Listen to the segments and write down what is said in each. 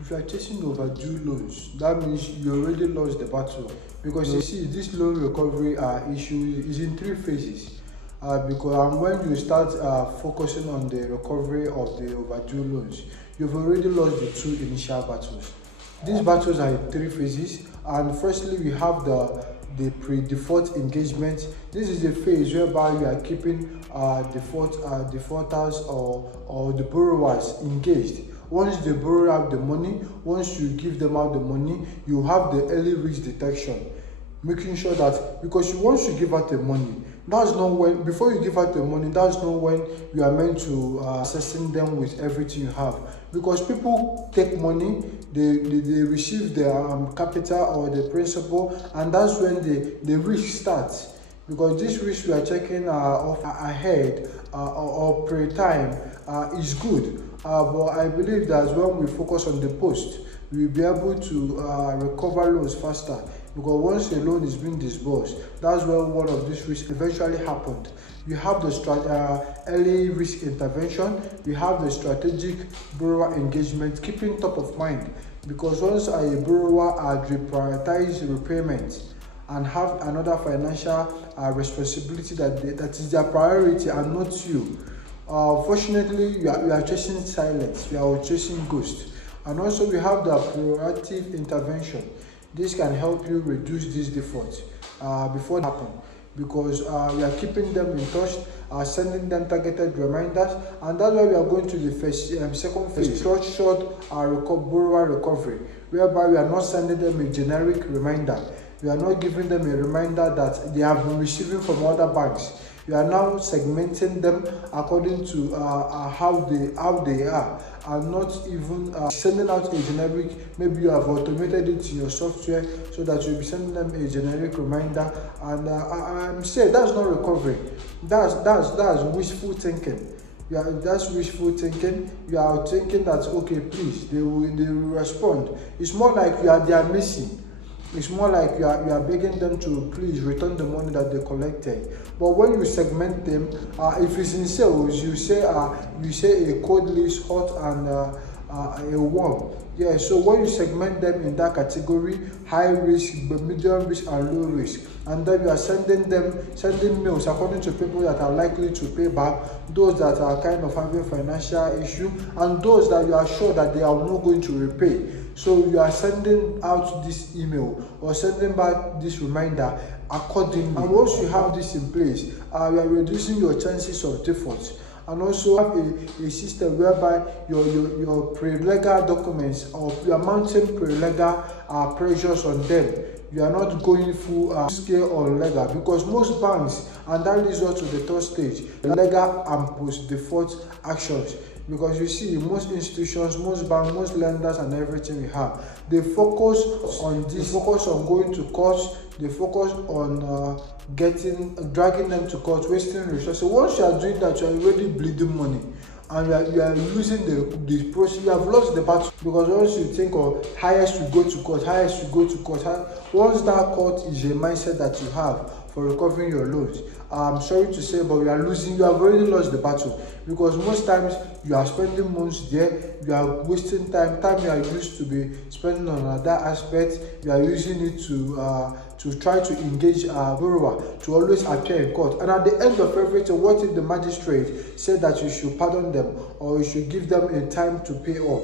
If you are chasing overdue loans, that means you already lost the battle. Because you see, this loan recovery issue is in three phases. Because when you start focusing on the recovery of the overdue loans, you've already lost the two initial battles. These battles are in three phases, and firstly, we have the pre-default engagement. This is a phase whereby you are keeping defaulters or the borrowers engaged. Once the borrower have the money, once you give them out the money, you have the early risk detection, making sure that, because once you give out the money, that's not when, before you give out the money, that's not when you are meant to assessing them with everything you have. Because people take money, they receive their capital or the principal, and that's when the risk starts. Because this risk we are checking off ahead or pre-time is good. But I believe that when we focus on the post, we will be able to recover loans faster. Because once a loan is being disbursed, that's where one of these risks eventually happened. You have the early risk intervention, we have the strategic borrower engagement, keeping top of mind. Because once a borrower prioritize repayment and have another financial responsibility that is their priority and not you, fortunately you are chasing silence, you are chasing ghosts. And also we have the proactive intervention. This can help you reduce these defaults before they happen, because we are keeping them in touch, sending them targeted reminders, and that's why we are going to the second phase, structured borrower recovery, whereby we are not sending them a generic reminder. We are not giving them a reminder that they have been receiving from other banks. We are now segmenting them according to how they are, and not even sending out a generic. Maybe you have automated it in your software so that you'll be sending them a generic reminder. And I'm saying that's not recovery. That's wishful thinking. That's wishful thinking. You are thinking that, okay, please, they will respond. It's more like they are missing. It's more like you are begging them to please return the money that they collected. But when you segment them, if it's in sales, you say a cold list, hot, and a warm. Yeah. So when you segment them in that category, high risk, medium risk, and low risk, and then you are sending mails according to people that are likely to pay back, those that are kind of having financial issue, and those that you are sure that they are not going to repay. So you are sending out this email or sending back this reminder accordingly. And once you have this in place, you are reducing your chances of default. And also have a system whereby your pre-legal documents, or you are mounting pre-legal pressures on them. You are not going full scale or legal, because most banks, and that leads us to the third stage, legal and post-default actions. Because you see, most institutions, most banks, most lenders, and everything we have, they focus on this, they focus on going to court, they focus on dragging them to court, wasting resources. So once you are doing that, you are already bleeding money, and you are losing the process. You have lost the battle, because once you think of highest you go to court, once that court is a mindset that you have for recovering your loans, I'm sorry to say, but you have already lost the battle. Because most times you are spending months there, you are wasting time you are used to be spending on another aspect, you are using it to try to engage a borrower to always appear in court. And at the end of everything, what if the magistrate said that you should pardon them, or you should give them a time to pay up?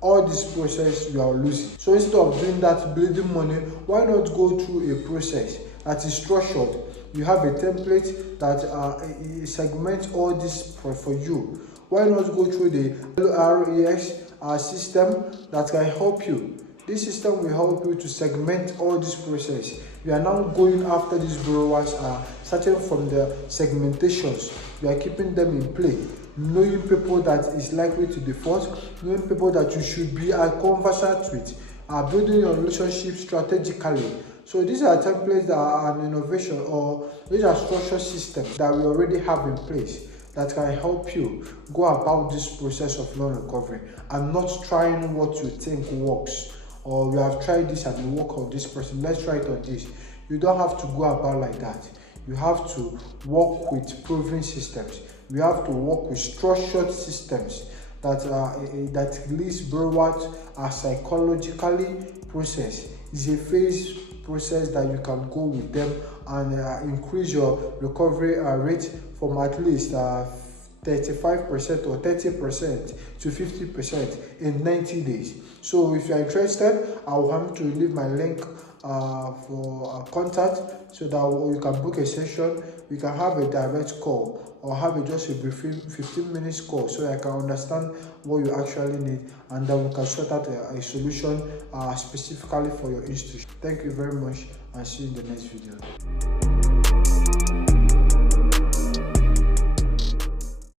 All this process you are losing. So instead of doing that bleeding money, why not go through a process that is structured? You have a template that segments all this for you. Why not go through the LREX system that can help you? This system will help you to segment all this process. You are now going after these borrowers, starting from the segmentations. You are keeping them in play, knowing people that is likely to default, knowing people that you should be conversant with, building your relationship strategically. So these are templates that are an innovation, or these are structured systems that we already have in place that can help you go about this process of loan recovery, and not trying what you think works, or we have tried this and it worked on this person, let's try it on this. You don't have to go about like that. You have to work with proven systems. We have to work with structured systems that leads borrowers are psychologically processed. It's a phase process that you can go with them and increase your recovery rate from at least 35% or 30% to 50% in 90 days. So if you are interested, I will have to leave my link for contact so that you can book a session. We can have a direct call or have just a brief 15 minutes call so I can understand what you actually need, and then we can sort out a solution specifically for your institution. Thank you very much, and see you in the next video.